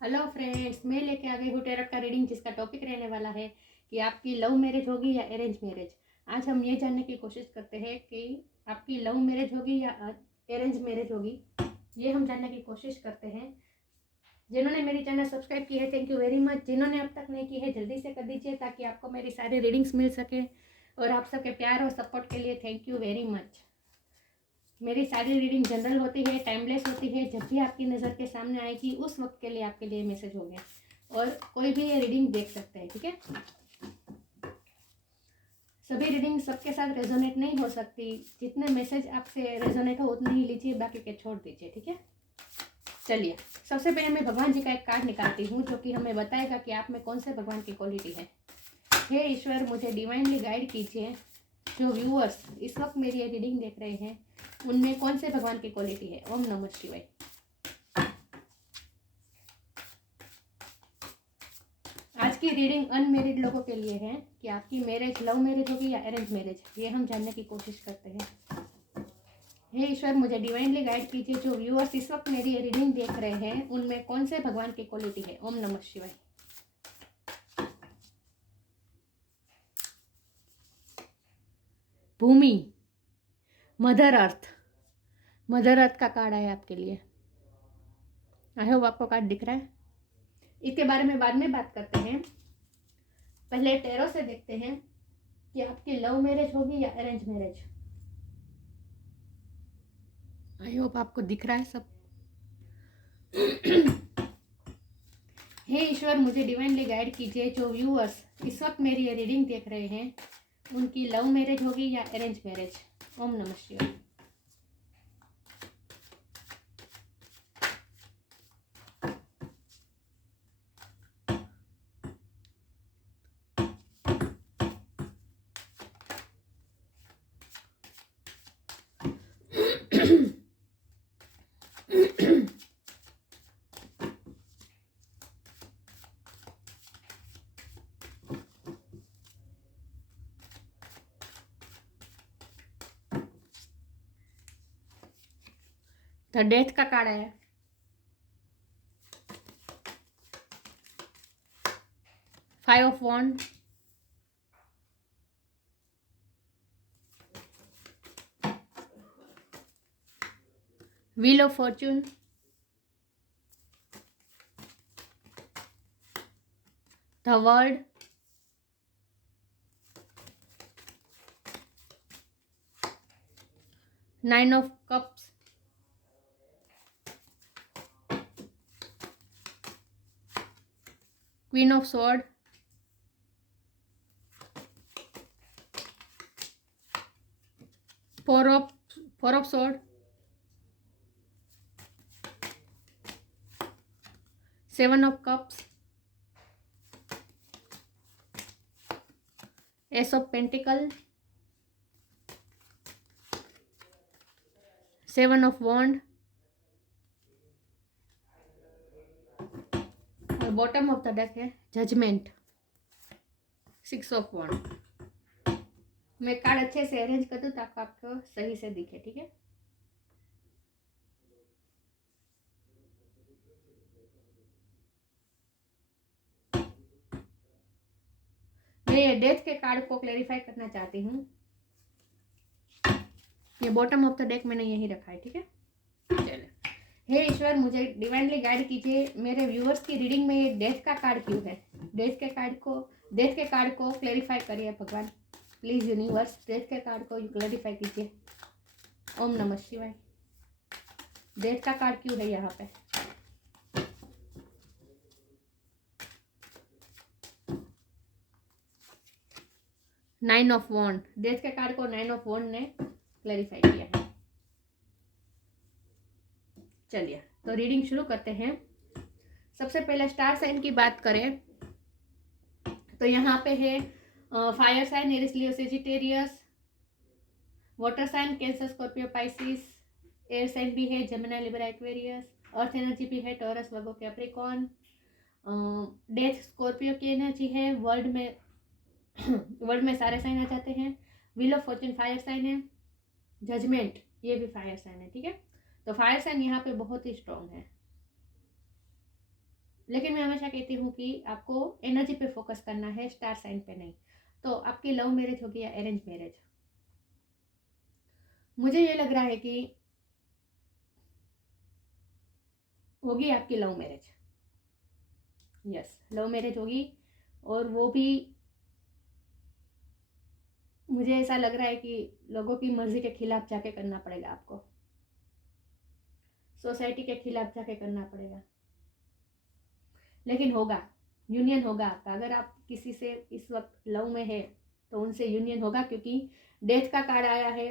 Hello friends, मैं लेके आ गई हूँ टेरट का रीडिंग, जिसका टॉपिक रहने वाला है कि आपकी लव मैरिज होगी या अरेंज मैरिज। आज हम ये जानने की कोशिश करते हैं कि आपकी लव मैरिज होगी या अरेंज मैरिज होगी। ये हम जानने की कोशिश करते हैं। जिन्होंने मेरी चैनल सब्सक्राइब की है, थैंक यू वेरी मच। जिन्होंने अब तक नहीं की है, जल्दी से कर दीजिए ताकि आपको मेरी सारी रीडिंग्स मिल सके। और आप सबके प्यार और सपोर्ट के लिए थैंक यू वेरी मच। मेरी सारी रीडिंग जनरल होती है, टाइमलेस होती है। जब भी आपकी नज़र के सामने आएगी उस वक्त के लिए आपके लिए मैसेज होंगे और कोई भी ये रीडिंग देख सकते हैं, ठीक है। सभी रीडिंग सबके साथ रेजोनेट नहीं हो सकती। जितने मैसेज आपसे रेजोनेट हो उतने ही लीजिए, बाकी के छोड़ दीजिए, ठीक है। चलिए, सबसे पहले मैं भगवान जी का एक कार्ड निकालती हूँ जो कि हमें बताएगा कि आप में कौन से भगवान की क्वालिटी है। हे ईश्वर, मुझे डिवाइनली गाइड कीजिए। जो व्यूअर्स इस वक्त मेरी ये रीडिंग देख रहे हैं उनमें कौन से भगवान की क्वालिटी है। ओम नमः शिवाय। आज की रीडिंग अनमेरिड लोगों के लिए है कि आपकी मैरिज लव मैरिज होगी या अरेंज मैरिज, ये हम जानने की कोशिश करते हैं। हे ईश्वर, मुझे डिवाइनली गाइड कीजिए। जो व्यूअर्स इस वक्त मेरी ये रीडिंग देख रहे हैं उनमें कौन से भगवान की क्वालिटी है। ओम नमः शिवाय। भूमि, मदर अर्थ, मदर अर्थ का कार्ड है आपके लिए। आई होप आपको कार्ड दिख रहा है। इसके बारे में बाद में बात करते हैं। पहले टेरो से देखते हैं कि आपकी लव मैरिज होगी या अरेंज मैरिज। आई होप आपको दिख रहा है सब। हे ईश्वर, मुझे डिवाइनली गाइड कीजिए। जो व्यूअर्स इस वक्त मेरी ये रीडिंग देख रहे हैं उनकी लव मैरिज होगी या अरेंज मैरिज। ओम नमः शिवाय। द डेथ का कार्ड है। Five of wand, wheel of fortune, the world, nine of cups, queen of sword, four of sword, seven of cups, ace of pentacle, seven of wand और bottom of the deck है judgement, six of wand. मैं card अच्छे से arrange कर दूं ताकि आपको सही से दिखे, ठीक है। मैं ये डेथ के कार्ड को क्लेरिफाई करना चाहती हूँ। ये बॉटम ऑफ द डेक मैंने यही रखा है, ठीक है। चलिए, हे ईश्वर, मुझे डिवाइनली गाइड कीजिए। मेरे व्यूअर्स की रीडिंग में ये डेथ का कार्ड क्यों है। डेथ के कार्ड को क्लेरिफाई करिए भगवान, प्लीज यूनिवर्स। डेथ के कार्ड को क्लेरिफाई कीजिए। ओम नमः शिवाय। डेथ का कार्ड क्यों है यहाँ पे। नाइन ऑफ वॉन्ड, डेथ के कार्ड को नाइन ऑफ वॉन्ड ने क्लेरिफाई किया है। चलिए, तो रीडिंग शुरू करते हैं। सबसे पहले स्टार साइन की बात करें तो यहाँ पे है fire sign Aries Leo Sagittarius, water sign Cancer Scorpio Pisces, air sign भी है Gemini Libra Aquarius, earth energy भी है Taurus Virgo Capricorn, death Scorpio की एनर्जी है। वर्ल्ड में सारे साइन आ जाते हैं। Wheel of fortune fire sign है। जजमेंट ये भी फायर साइन है, ठीक है। तो फायर साइन यहाँ पे बहुत ही स्ट्रॉन्ग है। लेकिन मैं हमेशा कहती हूँ कि आपको एनर्जी पे फोकस करना है, स्टार साइन पे नहीं। तो आपकी लव मैरिज होगी या अरेंज मैरिज, मुझे ये लग रहा है कि होगी आपकी love marriage. Yes, love marriage होगी, और वो भी मुझे ऐसा लग रहा है कि लोगों की मर्जी के खिलाफ जाके करना पड़ेगा आपको, सोसाइटी के खिलाफ जाके करना पड़ेगा, लेकिन होगा, यूनियन होगा आपका। अगर आप किसी से इस वक्त लव में है तो उनसे यूनियन होगा, क्योंकि डेथ का कार्ड आया है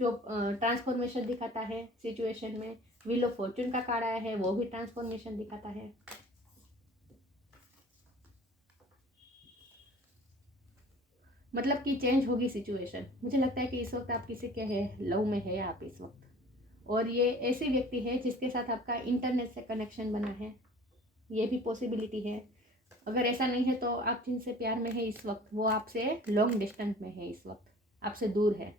जो ट्रांसफॉर्मेशन दिखाता है सिचुएशन में। व्हील ऑफ फॉर्चून का कार्ड आया है, वो भी ट्रांसफॉर्मेशन दिखाता है। मतलब कि चेंज होगी सिचुएशन। मुझे लगता है कि इस वक्त आप किसी के है लव में है आप इस वक्त, और ये ऐसी व्यक्ति है जिसके साथ आपका इंटरनेट से कनेक्शन बना है, ये भी पॉसिबिलिटी है। अगर ऐसा नहीं है तो आप जिनसे प्यार में है इस वक्त वो आपसे लॉन्ग डिस्टेंस में है, इस वक्त आपसे दूर है,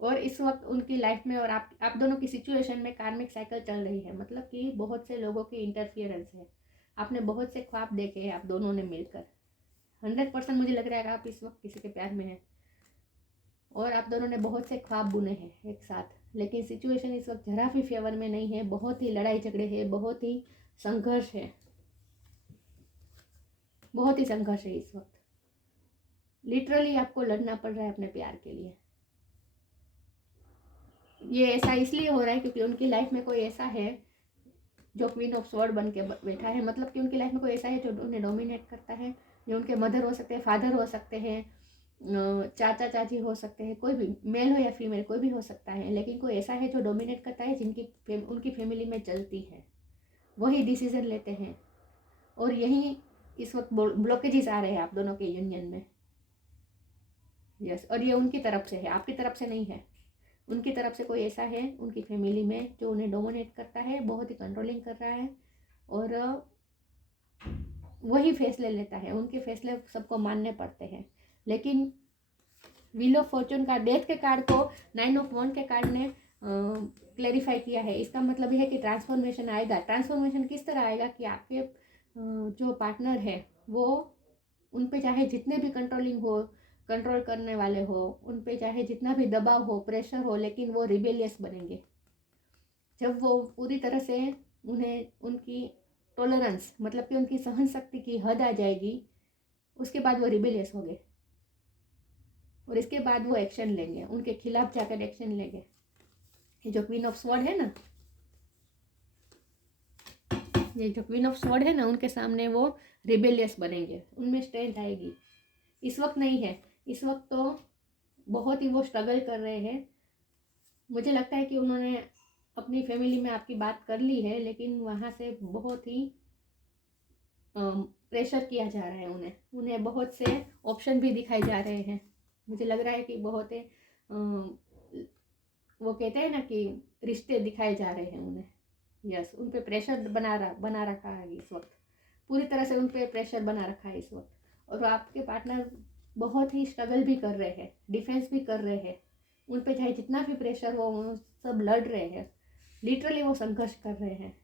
और इस वक्त उनकी लाइफ में और आप दोनों की सिचुएशन में कार्मिक साइकिल चल रही है। मतलब कि बहुत से लोगों की इंटरफियरेंस है, आपने बहुत से ख्वाब देखे हैं आप दोनों ने मिलकर। 100% मुझे लग रहा है कि आप इस वक्त किसी के प्यार में हैं, और आप दोनों ने बहुत से ख्वाब बुने हैं एक साथ, लेकिन सिचुएशन इस वक्त जरा भी फेवर में नहीं है। बहुत ही लड़ाई झगड़े हैं, बहुत ही संघर्ष है, बहुत ही संघर्ष है इस वक्त। लिटरली आपको लड़ना पड़ रहा है अपने प्यार के लिए। ये ऐसा इसलिए हो रहा है क्योंकि उनकी लाइफ में कोई ऐसा है जो क्वीन ऑफ स्वॉर्ड बन के बैठा है। मतलब कि उनकी लाइफ में कोई ऐसा है जो उन्हें डोमिनेट करता है, जो उनके मदर हो सकते हैं, फादर हो सकते हैं, चाचा चाची हो सकते हैं, कोई भी मेल हो या फीमेल कोई भी हो सकता है, लेकिन कोई ऐसा है जो डोमिनेट करता है, जिनकी उनकी फैमिली में चलती है, वही डिसीजन लेते हैं, और यही इस वक्त ब्लॉकेजेस आ रहे हैं आप दोनों के यूनियन में। यस, और ये उनकी तरफ से है, आपकी तरफ से नहीं है। उनकी तरफ से कोई ऐसा है उनकी फैमिली में जो उन्हें डोमिनेट करता है, बहुत ही कंट्रोलिंग कर रहा है, और वही फैसले लेता है, उनके फैसले सबको मानने पड़ते हैं। लेकिन व्हील ऑफ फॉर्चून का डेथ के कार्ड को 9 ऑफ वॉन्ड के कार्ड ने क्लेरिफाई किया है। इसका मतलब यह है कि ट्रांसफॉर्मेशन आएगा। ट्रांसफॉर्मेशन किस तरह आएगा कि आपके जो पार्टनर है वो उन पे चाहे जितने भी कंट्रोलिंग हो, कंट्रोल करने वाले हो, उन पे चाहे जितना भी दबाव हो, प्रेशर हो, लेकिन वो रिबेलियस बनेंगे। जब वो पूरी तरह से उन्हें उनकी टॉलरेंस मतलब कि उनकी सहन शक्ति की हद आ जाएगी, उसके बाद वो रिबेलियस हो गए, और इसके बाद वो एक्शन लेंगे, उनके खिलाफ जाकर एक्शन लेंगे। ये जो क्वीन ऑफ स्वॉर्ड है ना, ये जो क्वीन ऑफ स्वॉर्ड है ना, उनके सामने वो रिबेलियस बनेंगे, उनमें स्ट्रेंथ आएगी। इस वक्त नहीं है, इस वक्त तो बहुत ही वो स्ट्रगल कर रहे हैं। मुझे लगता है कि उन्होंने अपनी फैमिली में आपकी बात कर ली है, लेकिन वहाँ से बहुत ही प्रेशर किया जा रहा है उन्हें बहुत से ऑप्शन भी दिखाए जा रहे हैं। मुझे लग रहा है कि बहुत वो कहते हैं ना कि रिश्ते दिखाए जा रहे हैं उन्हें। यस, उन पे प्रेशर बना रखा है इस वक्त, पूरी तरह से उन पे प्रेशर बना रखा है इस वक्त। और आपके पार्टनर बहुत ही स्ट्रगल भी कर रहे हैं, डिफेंस भी कर रहे हैं, उन पे चाहे जितना भी प्रेशर हो वो सब लड़ रहे हैं, लिटरली वो संघर्ष कर रहे हैं।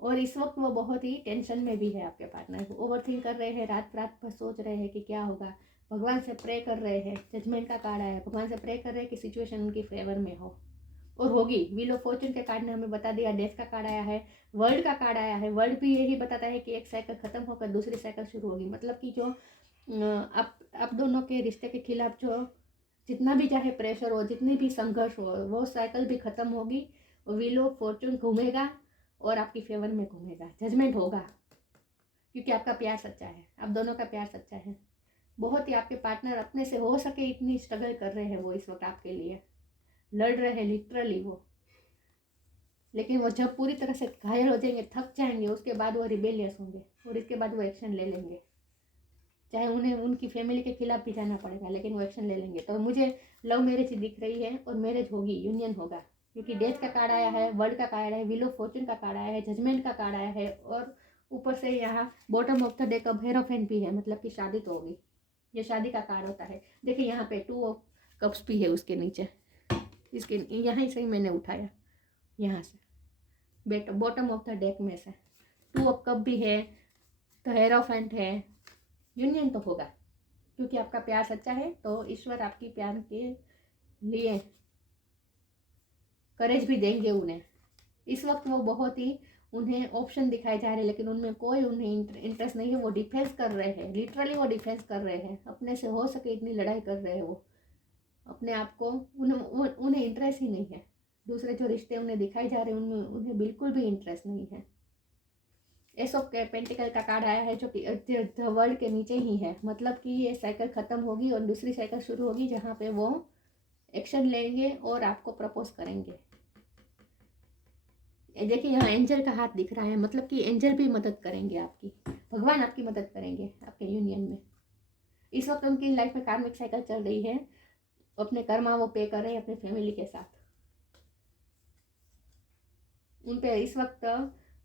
और इस वक्त वो बहुत ही टेंशन में भी है। आपके पार्टनर ओवर थिंक कर रहे हैं, रात रात भर सोच रहे हैं कि क्या होगा, भगवान से प्रे कर रहे हैं। जजमेंट का कार्ड आया है, भगवान से प्रे कर रहे हैं कि सिचुएशन उनकी फेवर में हो, और होगी। व्हील ऑफ फॉर्चून के कार्ड ने हमें बता दिया, डेथ का कार्ड आया है, वर्ल्ड का कार्ड आया है। वर्ल्ड भी यही बताता है कि एक साइकिल खत्म होकर दूसरी साइकिल शुरू होगी। मतलब कि जो आप दोनों के रिश्ते के खिलाफ जो जितना भी चाहे प्रेशर हो, जितनी भी संघर्ष हो, वो साइकिल भी खत्म होगी, और व्हील ऑफ फॉर्चून घूमेगा और आपकी फेवर में घूमेगा। जजमेंट होगा, क्योंकि आपका प्यार सच्चा है, आप दोनों का प्यार सच्चा है। बहुत ही आपके पार्टनर अपने से हो सके इतनी स्ट्रगल कर रहे हैं वो इस वक्त आपके लिए, लड़ रहे हैं लिटरली वो। लेकिन वो जब पूरी तरह से घायल हो जाएंगे, थक जाएंगे, उसके बाद वो रिबेलियस होंगे, और इसके बाद वो एक्शन ले लेंगे, चाहे उन्हें उनकी फैमिली के खिलाफ भी जाना पड़ेगा, लेकिन वो एक्शन ले लेंगे। तो मुझे लव मैरिज दिख रही है, और मैरिज होगी, यूनियन होगा, क्योंकि डेथ का कार्ड आया है, वर्ल्ड का कार्ड है, व्हील ऑफ फॉर्चून का कार्ड आया है, जजमेंट का कार्ड आया है, और ऊपर से यहाँ bottom of the deck hierophant भी है, मतलब कि शादी तो होगी। ये शादी का कार्ड होता है। देखिए यहाँ पे 2 ऑफ कप्स भी है उसके नीचे, इसके यहाँ से ही मैंने उठाया, यहाँ से बॉटम ऑफ द डेक में से टू ऑफ कप भी है, तो हेरोफेंट है, यूनियन तो होगा क्योंकि आपका प्यार सच्चा है। तो ईश्वर आपकी प्यार के लिए करेज भी देंगे उन्हें। इस वक्त वो बहुत ही उन्हें ऑप्शन दिखाए जा रहे हैं लेकिन उनमें कोई उन्हें इंटरेस्ट नहीं है। वो डिफेंस कर रहे हैं, लिटरली वो डिफेंस कर रहे हैं, अपने से हो सके इतनी लड़ाई कर रहे हैं वो अपने आप को। उन्हें इंटरेस्ट ही नहीं है। दूसरे जो रिश्ते उन्हें दिखाए जा रहे हैं उनमें उन्हें बिल्कुल भी इंटरेस्ट नहीं है। एस ऑफ पेंटिकल का कार्ड आया है जो कि द वर्ल्ड के नीचे ही है, मतलब कि ये साइकिल ख़त्म होगी और दूसरी साइकिल शुरू होगी जहाँ पे वो एक्शन लेंगे और आपको प्रपोज करेंगे। देखिए यहाँ एंजल का हाथ दिख रहा है, मतलब कि एंजल भी मदद करेंगे आपकी, भगवान आपकी मदद करेंगे आपके यूनियन में। इस वक्त उनकी लाइफ में कार्मिक साइकिल चल रही है, अपने कर्मा वो पे कर रहे हैं अपने फैमिली के साथ। उन पे इस वक्त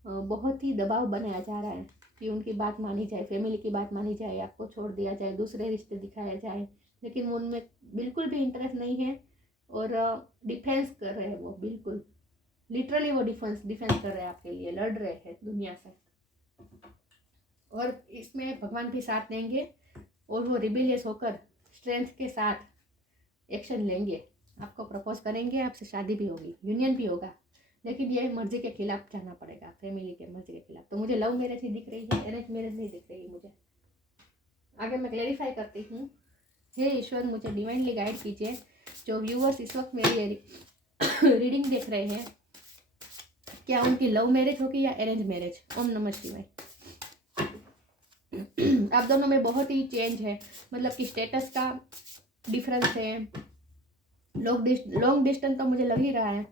बहुत ही दबाव बनाया जा रहा है कि उनकी बात मानी जाए, फैमिली की बात मानी जाए, आपको छोड़ दिया जाए, दूसरे रिश्ते दिखाया जाए, लेकिन वो उनमें बिल्कुल भी इंटरेस्ट नहीं है और डिफेंस कर रहे हैं वो, बिल्कुल लिटरली वो डिफेंस कर रहे हैं आपके लिए, लड़ रहे हैं दुनिया से। और इसमें भगवान भी साथ देंगे और वो रिबेलियस होकर स्ट्रेंथ के साथ एक्शन लेंगे, आपको प्रपोज करेंगे, आपसे शादी भी होगी, यूनियन भी होगा, लेकिन ये मर्जी के खिलाफ जाना पड़ेगा, फैमिली के मर्जी के खिलाफ। तो मुझे लव मैरिज ही दिख रही है, अरेंज मैरिज नहीं दिख रही है मुझे। आगे मैं क्लेरिफाई करती हूँ। हे ईश्वर, मुझे डिवाइनली गाइड कीजिए। जो व्यूअर्स इस वक्त मेरी रीडिंग देख रहे हैं, क्या उनकी लव मैरिज होगी या अरेंज मैरिज? ओम नमः शिवाय। आप दोनों में बहुत ही चेंज है, मतलब कि स्टेटस का डिफरेंस है, लॉन्ग डिस्टेंस तो मुझे लग ही रहा है,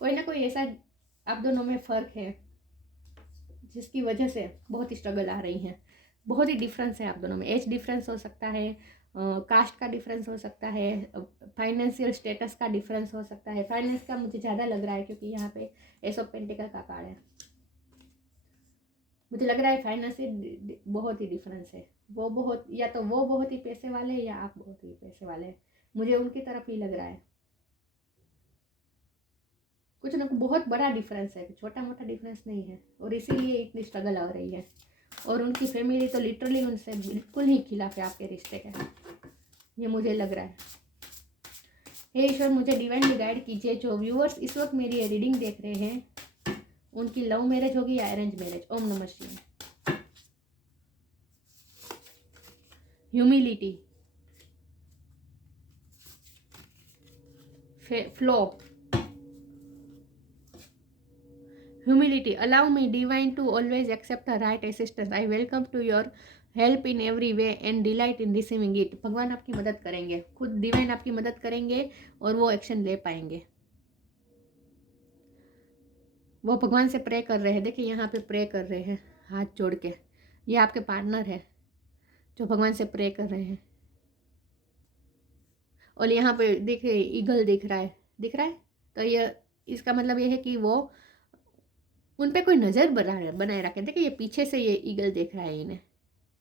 कोई ना कोई ऐसा आप दोनों में फ़र्क है जिसकी वजह से बहुत ही स्ट्रगल आ रही है। बहुत ही डिफरेंस है आप दोनों में, एज डिफरेंस हो सकता है, कास्ट का डिफरेंस हो सकता है, फाइनेंशियल स्टेटस का डिफरेंस हो सकता है। फाइनेंस का मुझे ज़्यादा लग रहा है क्योंकि यहाँ पे एस ऑफ पेंटिकल का कार्ड है। मुझे लग रहा है फाइनेंस से बहुत ही डिफरेंस है। वो बहुत, या तो वो बहुत ही पैसे वाले हैं या आप बहुत ही पैसे वाले हैं, मुझे उनकी तरफ ही लग रहा है। कुछ ना बहुत बड़ा डिफरेंस है, छोटा मोटा डिफरेंस नहीं है, और इसीलिए इतनी स्ट्रगल हो रही है। और उनकी फैमिली तो लिटरली उनसे बिल्कुल ही खिलाफ है आपके रिश्ते के, ये मुझे लग रहा है। हे ईश्वर, मुझे डिवाइनली गाइड कीजिए। जो व्यूअर्स इस वक्त मेरी ये रीडिंग देख रहे हैं, उनकी लव मैरिज होगी या अरेंज मैरिज? ओम नमः शिवाय। Humility, flow, humility, allow me divine to always accept the right assistance, I welcome to your help in every way and delight in receiving it। भगवान आपकी मदद करेंगे, खुद डिवाइन आपकी मदद करेंगे और वो एक्शन ले पाएंगे। वो भगवान से प्रे कर रहे हैं, देखिए यहाँ पे प्रे कर रहे हैं हाथ जोड़ के, ये आपके पार्टनर है जो भगवान से प्रे कर रहे हैं। और यहाँ पे देखिए ईगल दिख रहा है, तो ये इसका मतलब ये है कि वो उन पे कोई नज़र बनाए रखे। देखिए ये पीछे से ये ईगल देख रहा है इन्हें,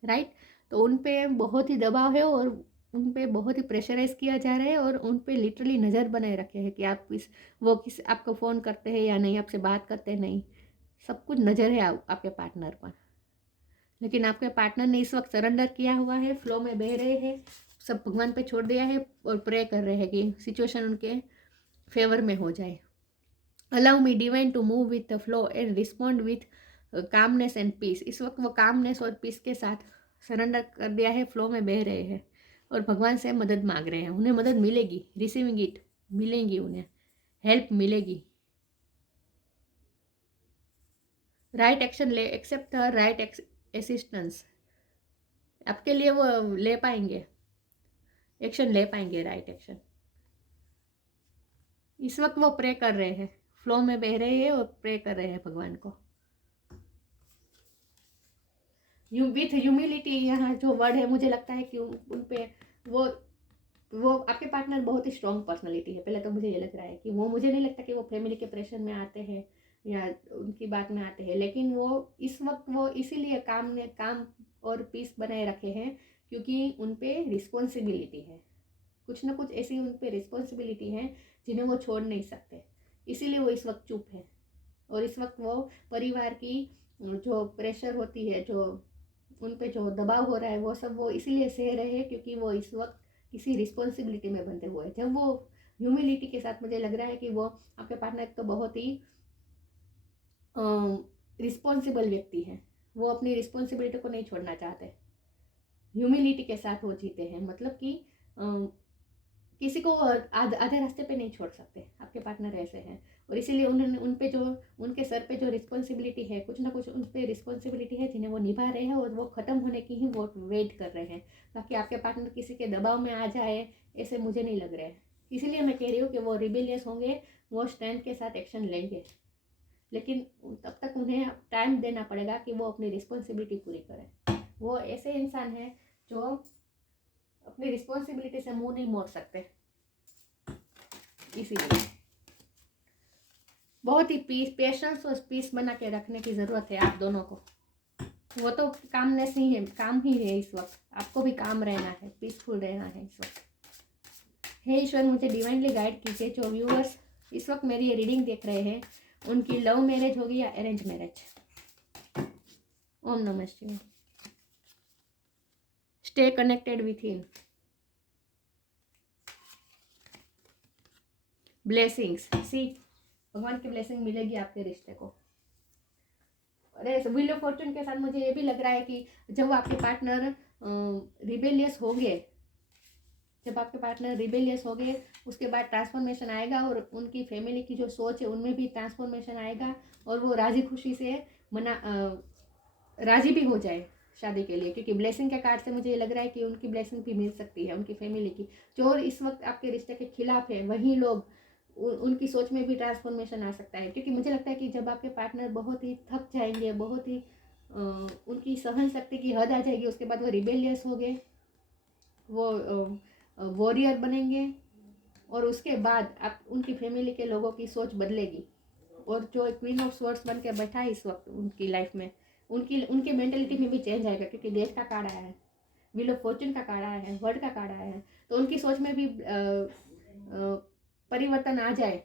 राइट? तो उन पे बहुत ही दबाव है और उन पे बहुत ही प्रेशराइज किया जा रहा है और उन पे लिटरली नज़र बनाए रखे हैं कि आप किस आपको फ़ोन करते हैं या नहीं, आपसे बात करते हैं नहीं, सब कुछ नज़र है आपके पार्टनर पर। लेकिन आपके पार्टनर ने इस वक्त सरेंडर किया हुआ है, फ्लो में बह रहे हैं, सब भगवान पे छोड़ दिया है और प्रे कर रहे हैं कि सिचुएशन उनके फेवर में हो जाए। Allow me divine to move with the flow and respond with calmness and peace. इस वक्त वो कामनेस और पीस के साथ सरेंडर कर दिया है, फ्लो में बह रहे हैं और भगवान से मदद मांग रहे हैं। उन्हें मदद मिलेगी, रिसीविंग इट, मिलेंगी, उन्हें हेल्प मिलेगी। राइट एक्शन ले, एक्सेप्ट द राइट असिस्टेंस, आपके लिए वो ले पाएंगे, एक्शन ले पाएंगे, राइट एक्शन। इस वक्त वो प्रे कर रहे हैं, फ्लो में बह रहे हैं और प्रे कर रहे हैं भगवान को। विथ ह्यूमिलिटी, यहाँ जो वर्ड है मुझे लगता है कि उन पे वो आपके पार्टनर बहुत ही स्ट्रॉन्ग पर्सनालिटी है। पहले तो मुझे ये लग रहा है कि वो, मुझे नहीं लगता कि वो फैमिली के प्रेशर में आते हैं या उनकी बात में आते हैं, लेकिन वो इस वक्त वो इसीलिए काम और पीस बनाए रखे हैं क्योंकि उन पे रिस्पॉन्सिबिलिटी है, कुछ ना कुछ ऐसी उन पे रिस्पॉन्सिबिलिटी है जिन्हें वो छोड़ नहीं सकते, इसीलिए वो इस वक्त चुप है। और इस वक्त वो परिवार की जो प्रेशर होती है, जो उन पे जो दबाव हो रहा है, वो सब वो इसीलिए सह रहे हैं क्योंकि वो इस वक्त किसी रिस्पॉन्सिबिलिटी में बंधे हुए हैं। जब वो ह्यूमिलिटी के साथ, मुझे लग रहा है कि वो आपके पार्टनर तो बहुत ही रिस्पॉन्सिबल व्यक्ति हैं, वो अपनी रिस्पॉन्सिबिलिटी को नहीं छोड़ना चाहते, ह्यूमिलिटी के साथ वो जीते हैं। मतलब कि किसी को आधे रास्ते पे नहीं छोड़ सकते, आपके पार्टनर ऐसे हैं। और इसीलिए उन्होंने उन पे जो, उनके सर पे जो रिस्पॉन्सिबिलिटी है, कुछ ना कुछ उन पे रिस्पॉन्सिबिलिटी है जिन्हें वो निभा रहे हैं, और वो ख़त्म होने की ही वो वेट कर रहे हैं। बाकी आपके पार्टनर किसी के दबाव में आ जाए, ऐसे मुझे नहीं लग रहा है। इसीलिए मैं कह रही हूँ कि वो रिबेलियस होंगे, वो स्ट्रेंथ के साथ एक्शन लेंगे, लेकिन तब तक उन्हें टाइम देना पड़ेगा कि वो अपनी रिस्पॉन्सिबिलिटी पूरी करें। वो ऐसे इंसान हैं जो अपनी रिस्पॉन्सिबिलिटी से मुंह नहीं मोड़ सकते, इसीलिए बहुत ही पेशेंस और पीस बना के रखने की ज़रूरत है आप दोनों को। वो तो कामनेस ही है, काम ही है इस वक्त, आपको भी काम रहना है, पीसफुल रहना है इस वक्त। हे ईश्वर, मुझे डिवाइनली गाइड कीजिए। जो व्यूअर्स इस वक्त मेरी ये रीडिंग देख रहे हैं, उनकी लव मैरिज होगी या अरेंज मैरिज। ओम नमः शिवाय। Stay connected with him. Blessings, सी भगवान की ब्लेसिंग मिलेगी आपके रिश्ते को। अरे व्हील ऑफ फॉर्चून के साथ मुझे ये भी लग रहा है कि जब आपके पार्टनर रिबेलियस हो गए, जब आपके पार्टनर रिबेलियस हो गए, उसके बाद ट्रांसफॉर्मेशन आएगा, और उनकी फैमिली की जो सोच है उनमें भी ट्रांसफॉर्मेशन आएगा, और वो राजी खुशी से राजी भी हो जाए शादी के लिए। क्योंकि ब्लेसिंग के कार्ड से मुझे ये लग रहा है कि उनकी ब्लेसिंग भी मिल सकती है, उनकी फैमिली की। जो इस वक्त आपके रिश्ते के खिलाफ है, वही लोग, उनकी सोच में भी ट्रांसफॉर्मेशन आ सकता है। क्योंकि मुझे लगता है कि जब आपके पार्टनर बहुत ही थक जाएंगे, बहुत ही उनकी सहन शक्ति की हद आ जाएगी, उसके बाद वो रिबेलियस हो गए, वो वॉरियर बनेंगे, और उसके बाद आप उनकी फैमिली के लोगों की सोच बदलेगी। और जो क्वीन ऑफ स्वॉर्ड्स बन के बैठा है इस वक्त उनकी लाइफ में, उनके मेंटेलिटी में भी चेंज आएगा। क्योंकि डेथ का कार्ड आया है, व्हील ऑफ फॉर्चून का कार्ड आया है, वर्ड का कार्ड आया है, तो उनकी सोच में भी परिवर्तन आ जाए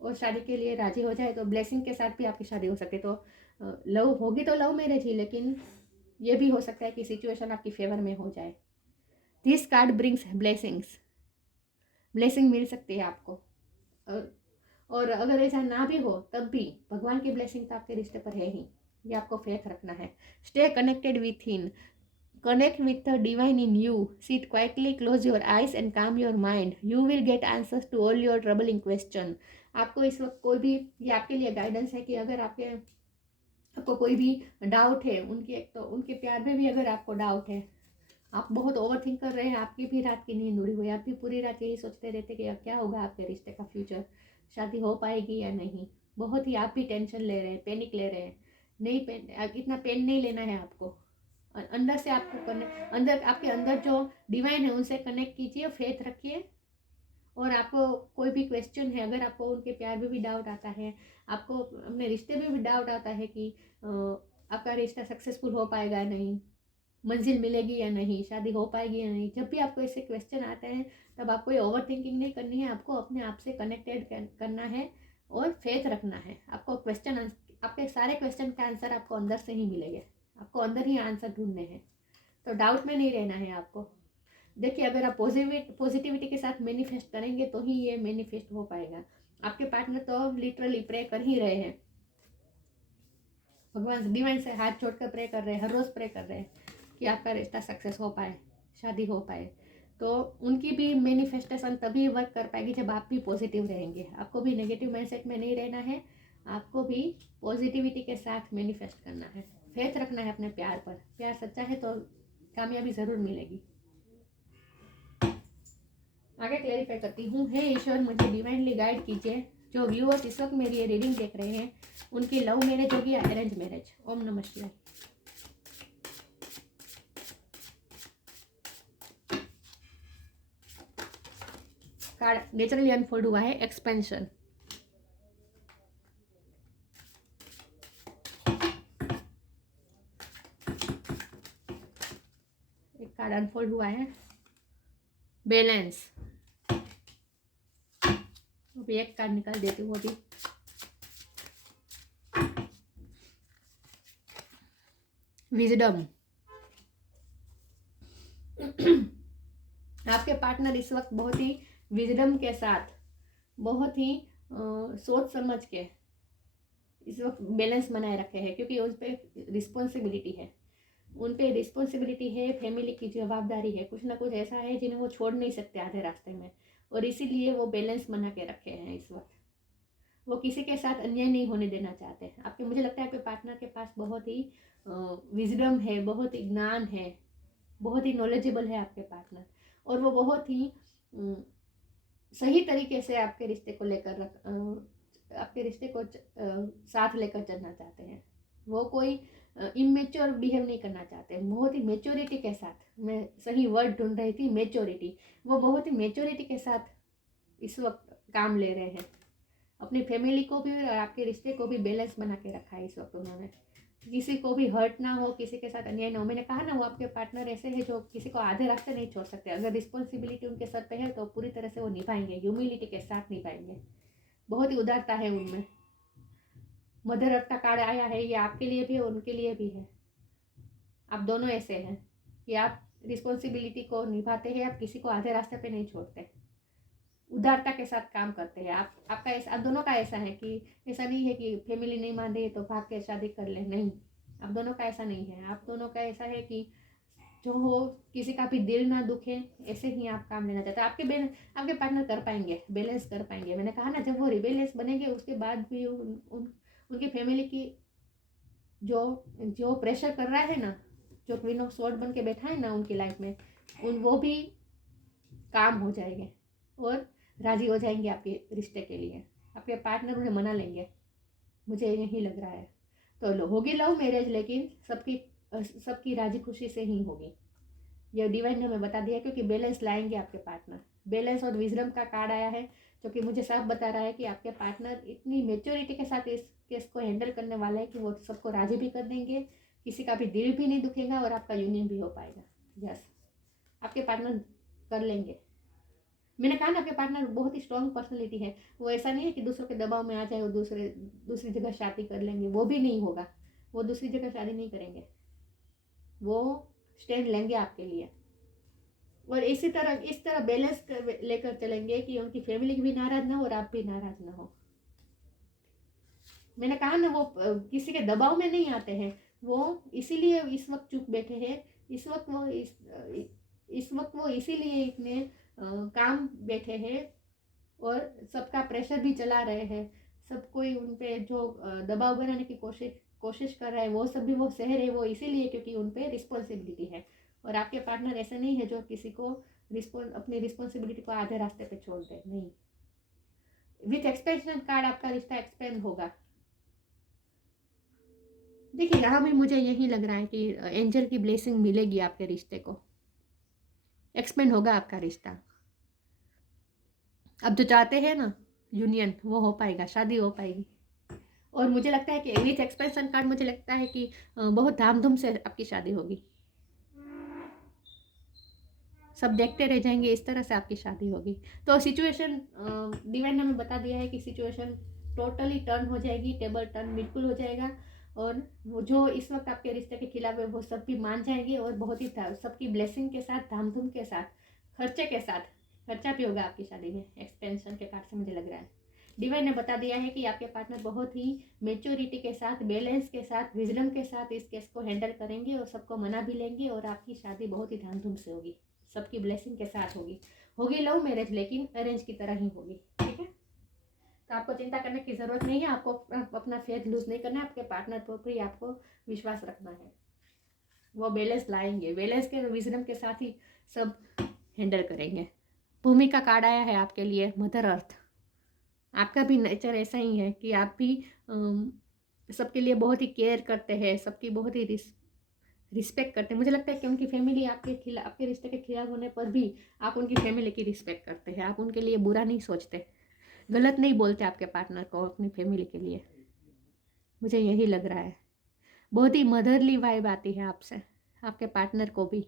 और शादी के लिए राजी हो जाए। तो ब्लेसिंग के साथ भी आपकी शादी हो सकती है। तो लव होगी तो लव मैरिज ही, लेकिन ये भी हो सकता है कि सिचुएशन आपकी फेवर में हो जाए। This card brings blessings, blessing मिल सकती है आपको। और अगर ऐसा ना भी हो तब भी भगवान की ब्लेसिंग तो आपके रिश्ते पर है ही, ये आपको फेथ रखना है। Stay connected with him, connect with the divine in you, sit quietly, close your eyes and calm your mind, you will get answers to all your troubling question. आपको इस वक्त कोई भी, ये आपके लिए गाइडेंस है कि अगर आपको कोई भी डाउट है, उनके प्यार में भी अगर आपको डाउट है, आप बहुत ओवर थिंक कर रहे हैं, आपकी भी रात की नींद उड़ी हुई, आप भी पूरी रात यही सोचते रहते कि क्या होगा आपके रिश्ते का फ्यूचर, शादी हो पाएगी या नहीं। बहुत ही आप भी टेंशन ले रहे हैं, पैनिक ले रहे हैं। नहीं, इतना पेन नहीं लेना है आपको। अंदर से आपको अंदर, आपके अंदर जो डिवाइन है उनसे कनेक्ट कीजिए, फेथ रखिए। और आपको कोई भी क्वेश्चन है, अगर आपको उनके प्यार में भी डाउट आता है, आपको अपने रिश्ते में भी डाउट आता है कि आपका रिश्ता सक्सेसफुल हो पाएगा नहीं, मंजिल मिलेगी या नहीं, शादी हो पाएगी या नहीं, जब भी आपको ऐसे क्वेश्चन आते हैं तब आपको ये ओवर थिंकिंग नहीं करनी है, आपको अपने आप से कनेक्टेड करना है और फेथ रखना है। आपको आपके सारे क्वेश्चन का आंसर आपको अंदर से ही मिलेंगे, आपको अंदर ही आंसर ढूंढने हैं। तो डाउट में नहीं रहना है आपको। देखिए, अगर आप पॉजिटिविटी के साथ मैनिफेस्ट करेंगे तो ही ये मैनिफेस्ट हो पाएगा। आपके पार्टनर तो लिटरली प्रे कर ही रहे हैं, भगवान डिवाइन से हाथ जोड़कर प्रे कर रहे हैं, हर रोज़ प्रे कर रहे हैं कि आपका रिश्ता सक्सेस हो पाए, शादी हो पाए। तो उनकी भी मैनिफेस्टेशन तभी वर्क कर पाएगी जब आप भी पॉजिटिव रहेंगे। आपको भी नेगेटिव माइंडसेट में नहीं रहना है, आपको भी पॉजिटिविटी के साथ मैनिफेस्ट करना है, फेथ रखना है अपने प्यार पर। प्यार सच्चा है तो कामयाबी ज़रूर मिलेगी। आगे क्लैरिफाई करती हूँ। हे ईश्वर, मुझे डिवाइनली गाइड कीजिए। जो व्यूअर्स इस वक्त मेरी ये रीडिंग देख रहे हैं, उनकी लव मैरिज होगी या अरेंज मैरिज। ओम नमः शिवाय। कार्ड नेचुरली अनफोल्ड हुआ है, एक्सपेंशन। एक कार्ड अनफोल्ड हुआ है, बैलेंस। अभी एक कार्ड निकाल देती हूँ। अभी विजडम। आपके पार्टनर इस वक्त बहुत ही विजडम के साथ, बहुत ही सोच समझ के इस वक्त बैलेंस बनाए रखे हैं, क्योंकि उस पर रिस्पॉन्सिबिलिटी है, उन पे रिस्पॉन्सिबिलिटी है, फैमिली की जवाबदारी है, कुछ ना कुछ ऐसा है जिन्हें वो छोड़ नहीं सकते आधे रास्ते में, और इसीलिए वो बैलेंस बना के रखे हैं इस वक्त। वो किसी के साथ अन्याय नहीं होने देना चाहते आपके। मुझे लगता है आपके पार्टनर के पास बहुत ही विजडम है, बहुत ही ज्ञान है, बहुत ही नॉलेजेबल है आपके पार्टनर, और वो बहुत ही सही तरीके से आपके रिश्ते को लेकर आपके रिश्ते को साथ लेकर चलना चाहते हैं। वो कोई इमेच्योर बिहेव नहीं करना चाहते, बहुत ही मेच्योरिटी के साथ, मैं सही वर्ड ढूंढ रही थी, मेच्योरिटी, वो बहुत ही मेच्योरिटी के साथ इस वक्त काम ले रहे हैं। अपनी फैमिली को भी और आपके रिश्ते को भी बैलेंस बना के रखा है इस वक्त उन्होंने। किसी को भी हर्ट ना हो, किसी के साथ अन्याय ना हो। मैंने कहा ना, वो आपके पार्टनर ऐसे हैं जो किसी को आधे रास्ते नहीं छोड़ सकते। अगर रिस्पॉन्सिबिलिटी उनके सर पे है तो पूरी तरह से वो निभाएंगे, ह्यूमिलिटी के साथ निभाएंगे। बहुत ही उदारता है उनमें। मदर अर्थ का कार्ड आया है, ये आपके लिए भी और उनके लिए भी है। आप दोनों ऐसे हैं कि आप रिस्पॉन्सिबिलिटी को निभाते हैं, आप किसी को आधे रास्ते पे नहीं छोड़ते, उदारता के साथ काम करते हैं। आपका ऐसा, आप दोनों का ऐसा है कि ऐसा नहीं है कि फैमिली नहीं मान रही है तो भाग के शादी कर ले, नहीं, आप दोनों का ऐसा नहीं है। आप दोनों का ऐसा है कि जो हो, किसी का भी दिल ना दुखे, ऐसे ही आप काम लेना चाहते हैं। आपके पार्टनर कर पाएंगे, बैलेंस कर पाएंगे। मैंने कहा ना, जब वो रिबेलियस बनेंगे उसके बाद भी उनकी फैमिली की जो प्रेशर कर रहा है ना, जो क्वीन ऑफ स्वॉर्ड बन के बैठा है ना उनकी लाइफ में, वो भी काम हो जाएंगे और राजी हो जाएंगे आपके रिश्ते के लिए। आपके पार्टनर उन्हें मना लेंगे, मुझे यही लग रहा है। तो होगी लव मैरिज, लेकिन सबकी राजी खुशी से ही होगी। यह डिवाइन ने हमें बता दिया, क्योंकि बैलेंस लाएंगे आपके पार्टनर। बैलेंस और विजडम का कार्ड आया है, जो कि मुझे साफ बता रहा है कि आपके पार्टनर इतनी मेच्योरिटी के साथ इस केस को हैंडल करने वाला है कि वो सबको राजी भी कर देंगे, किसी का भी दिल भी नहीं दुखेगा और आपका यूनियन भी हो पाएगा। यस, आपके पार्टनर कर लेंगे। मैंने कहा ना, आपके पार्टनर बहुत ही स्ट्रॉन्ग पर्सनैलिटी है। वो ऐसा नहीं है कि दूसरों के दबाव में आ जाए और दूसरी जगह शादी कर लेंगे, वो भी नहीं होगा। वो दूसरी जगह शादी नहीं करेंगे, वो स्टैंड लेंगे आपके लिए। और इस तरह बैलेंस लेकर चलेंगे कि उनकी फैमिली भी नाराज ना हो और आप भी नाराज ना हो। मैंने कहा ना, वो किसी के दबाव में नहीं आते हैं, वो इसीलिए इस वक्त चुप बैठे हैं। इस वक्त वो इसीलिए इतने काम बैठे हैं और सबका प्रेशर भी चला रहे हैं। सब कोई उन पे जो दबाव बनाने की कोशिश कर रहा है, वो सब भी वो सह रहे, वो इसीलिए क्योंकि उन पे रिस्पॉन्सिबिलिटी है। और आपके पार्टनर ऐसे नहीं है जो किसी को अपनी रिस्पॉन्सिबिलिटी को आधे रास्ते पे छोड़ दे, नहीं। विथ एक्सपेंशन कार्ड आपका रिश्ता एक्सपेंड होगा। देखिए, यहाँ में मुझे यही लग रहा है कि एंजल की ब्लेसिंग मिलेगी, आपके रिश्ते को एक्सपेंड होगा आपका रिश्ता। अब जो चाहते हैं ना यूनियन, वो हो पाएगा, शादी हो पाएगी। और मुझे लगता है कि विथ एक्सपेंशन कार्ड, मुझे लगता है कि बहुत धामधूम से आपकी शादी होगी। सब देखते रह जाएंगे, इस तरह से आपकी शादी होगी। तो सिचुएशन डिवाइन ने हमें बता दिया है कि सिचुएशन टोटली टर्न हो जाएगी, टेबल टर्न बिल्कुल हो जाएगा। और वो जो इस वक्त आपके रिश्ते के खिलाफ है, वो सब भी मान जाएंगे और बहुत ही सबकी ब्लेसिंग के साथ, धामधूम के साथ, खर्चे के साथ, खर्चा भी होगा आपकी शादी में। एक्सपेंशन के कार्ड से मुझे लग रहा है डिवाइन ने बता दिया है कि आपके पार्टनर बहुत ही मेच्योरिटी के साथ, बैलेंस के साथ, विजडम के साथ इस केस को हैंडल करेंगे और सबको मना भी लेंगे और आपकी शादी बहुत ही धामधूम से होगी, सबकी ब्लेसिंग के साथ होगी लव मैरिज, लेकिन अरेंज की तरह ही होगी। ठीक है, तो आपको चिंता करने की ज़रूरत नहीं है। आपको अपना फेथ लूज नहीं करना है, आपके पार्टनर पर भी आपको विश्वास रखना है। वो बैलेंस लाएंगे, बैलेंस के विजडम के साथ ही सब हैंडल करेंगे। भूमि का कार्ड आया है आपके लिए, मदर अर्थ। आपका भी नेचर ऐसा ही है कि आप भी सबके लिए बहुत ही केयर करते हैं, सबकी बहुत ही रिस्पेक्ट करते हैं। मुझे लगता है कि उनकी फैमिली आपके रिश्ते के खिलाफ होने पर भी आप उनकी फैमिली की रिस्पेक्ट करते हैं। आप उनके लिए बुरा नहीं सोचते, गलत नहीं बोलते आपके पार्टनर को अपनी फैमिली के लिए। मुझे यही लग रहा है, बहुत ही मदरली वाइब आती है आपसे, आपके पार्टनर को भी।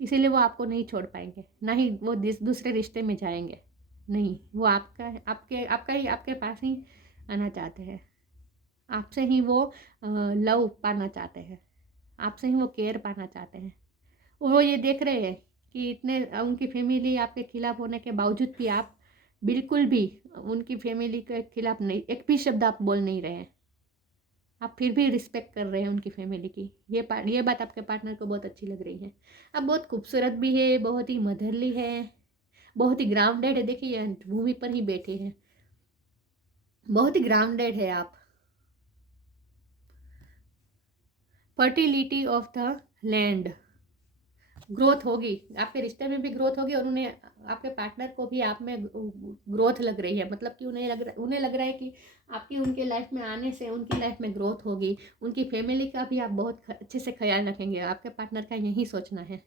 इसीलिए वो आपको नहीं छोड़ पाएंगे, ना ही वो दूसरे रिश्ते में जाएंगे, नहीं। वो आपके पास ही आना चाहते हैं, आपसे ही वो लव पाना चाहते हैं। आपसे ही वो केयर पाना चाहते हैं। वो ये देख रहे हैं कि इतने उनकी फैमिली आपके खिलाफ होने के बावजूद भी आप बिल्कुल भी उनकी फैमिली के खिलाफ नहीं, एक भी शब्द आप बोल नहीं रहे हैं। आप फिर भी रिस्पेक्ट कर रहे हैं उनकी फैमिली की। ये बात आपके पार्टनर को बहुत अच्छी लग रही है। आप बहुत खूबसूरत भी है, बहुत ही मदरली है, बहुत ही ग्राउंडेड है। देखिए भूमि पर ही बैठे हैं, बहुत ही ग्राउंडेड है आप। Fertility of the land, growth होगी, आपके रिश्ते में भी ग्रोथ होगी और उन्हें, आपके पार्टनर को भी आप में ग्रोथ लग रही है। मतलब कि उन्हें लग रहा है कि आपकी उनके लाइफ में आने से उनकी लाइफ में ग्रोथ होगी। उनकी फैमिली का भी आप बहुत अच्छे से ख्याल रखेंगे, आपके पार्टनर का यही सोचना है।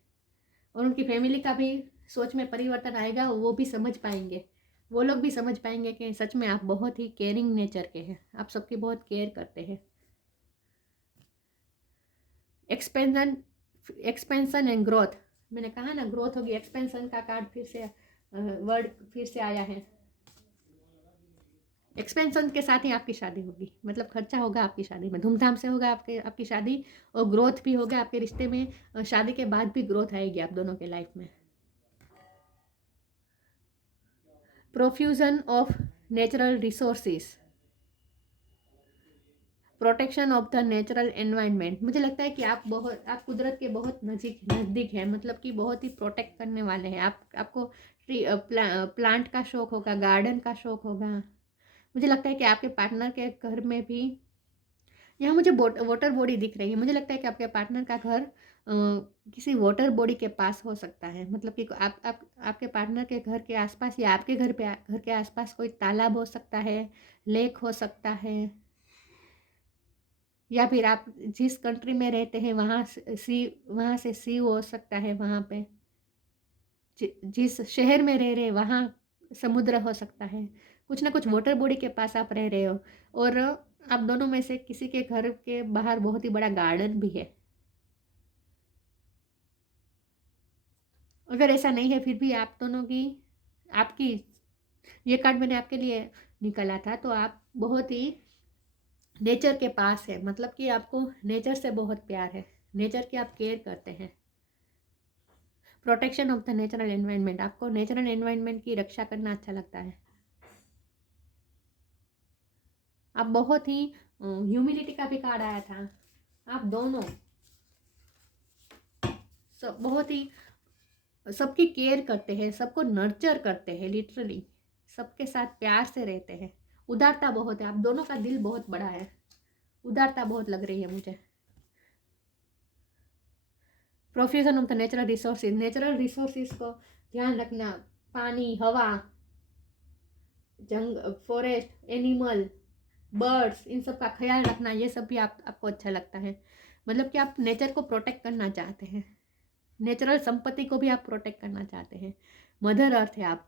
और उनकी फैमिली का भी सोच में परिवर्तन आएगा, वो भी समझ पाएंगे, वो लोग भी समझ पाएंगे कि सच में आप बहुत ही केयरिंग नेचर के हैं, आप सबकी बहुत केयर करते हैं। एक्सपेंशन एक्सपेंशन एंड ग्रोथ, मैंने कहा ना ग्रोथ होगी। एक्सपेंशन का कार्ड फिर से वर्ड फिर से आया है। एक्सपेंशन के साथ ही आपकी शादी होगी, मतलब खर्चा होगा आपकी शादी में, धूमधाम से होगा आपकी शादी, और ग्रोथ भी होगा आपके रिश्ते में। शादी के बाद भी ग्रोथ आएगी आप दोनों के लाइफ में। Profusion of natural resources, protection of the natural environment. मुझे लगता है कि आप कुदरत के बहुत नज़दीक हैं, मतलब कि बहुत ही प्रोटेक्ट करने वाले हैं। आपको प्लांट का शौक होगा, गार्डन का शौक होगा। मुझे लगता है कि आपके पार्टनर के घर में भी, यहाँ मुझे वाटर बॉडी दिख रही है। मुझे लगता है कि आपके पार्टनर का घर किसी वाटर बॉडी के पास हो सकता है। मतलब कि आपके पार्टनर के घर के आसपास या आपके घर के आसपास कोई तालाब हो सकता है, लेक हो सकता है, या फिर आप जिस कंट्री में रहते हैं वहाँ से सी हो सकता है। वहाँ पे जिस शहर में रह रहे हैं वहाँ समुद्र हो सकता है। कुछ ना कुछ वाटर बॉडी के पास आप रह रहे हो, और आप दोनों में से किसी के घर के बाहर बहुत ही बड़ा गार्डन भी है। अगर ऐसा नहीं है फिर भी आप दोनों की, आपकी, ये कार्ड मैंने आपके लिए निकाला था, तो आप बहुत ही नेचर के पास है। मतलब कि आपको नेचर से बहुत प्यार है, नेचर की आप केयर करते हैं। Protection of the natural environment, आपको नेचुरल एनवायरनमेंट की रक्षा करना अच्छा लगता है। आप बहुत ही ह्यूमिलिटी का भी कार्ड आया था। आप दोनों सब बहुत ही सबकी केयर करते हैं, सबको नर्चर करते हैं, लिटरली सबके साथ प्यार से रहते हैं। उदारता बहुत है, आप दोनों का दिल बहुत बड़ा है, उदारता बहुत लग रही है मुझे। Profusion of the natural resources, natural resources को ध्यान रखना, पानी, हवा, फॉरेस्ट, एनिमल, बर्ड्स, इन सब का ख्याल रखना, ये सब भी आपको अच्छा लगता है। मतलब कि आप नेचर को प्रोटेक्ट करना चाहते हैं, नेचुरल संपत्ति को भी आप प्रोटेक्ट करना चाहते हैं। मदर अर्थ है आप,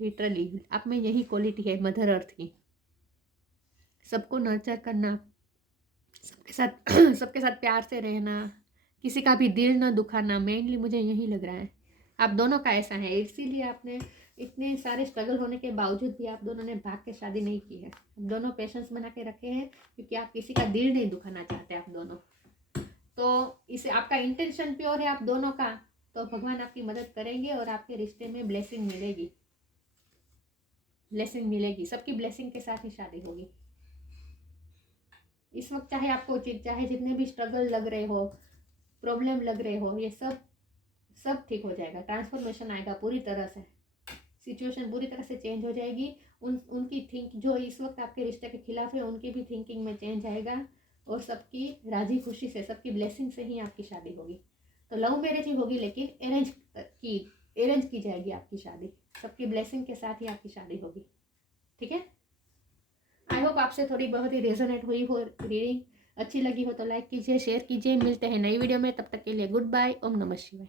लिटरली आप में यही क्वालिटी है मदर अर्थ की। सबको नर्चर करना, सबके साथ सबके साथ प्यार से रहना, किसी का भी दिल न दुखाना, मेनली मुझे यही लग रहा है आप दोनों का ऐसा है। इसीलिए आपने इतने सारे स्ट्रगल होने के बावजूद भी आप दोनों ने भाग के शादी नहीं की है। आप दोनों पेशेंस बना के रखे हैं क्योंकि आप किसी का दिल नहीं दुखाना चाहते आप दोनों। तो इसे आपका इंटेंशन प्योर है आप दोनों का, तो भगवान आपकी मदद करेंगे और आपके रिश्ते में ब्लेसिंग मिलेगी, ब्लेसिंग मिलेगी। सबकी ब्लेसिंग के साथ ही शादी होगी। इस वक्त चाहे जितने भी स्ट्रगल लग रहे हो, प्रॉब्लम लग रहे हो, ये सब ठीक हो जाएगा। ट्रांसफॉर्मेशन आएगा पूरी तरह से, सिचुएशन पूरी तरह से चेंज हो जाएगी। उनकी जो इस वक्त आपके रिश्ते के खिलाफ है उनकी भी थिंकिंग में चेंज आएगा, और सबकी राजी खुशी से, सबकी ब्लेसिंग से ही आपकी शादी होगी। तो लव मैरिज ही होगी, लेकिन अरेंज की जाएगी आपकी शादी, सबकी ब्लेसिंग के साथ ही आपकी शादी होगी। ठीक है, आई होप आपसे थोड़ी बहुत ही रेजोनेट हुई हो रीडिंग। अच्छी लगी हो तो लाइक कीजिए, शेयर कीजिए। मिलते हैं नई वीडियो में, तब तक के लिए गुड बाय। ओम नमः शिवाय।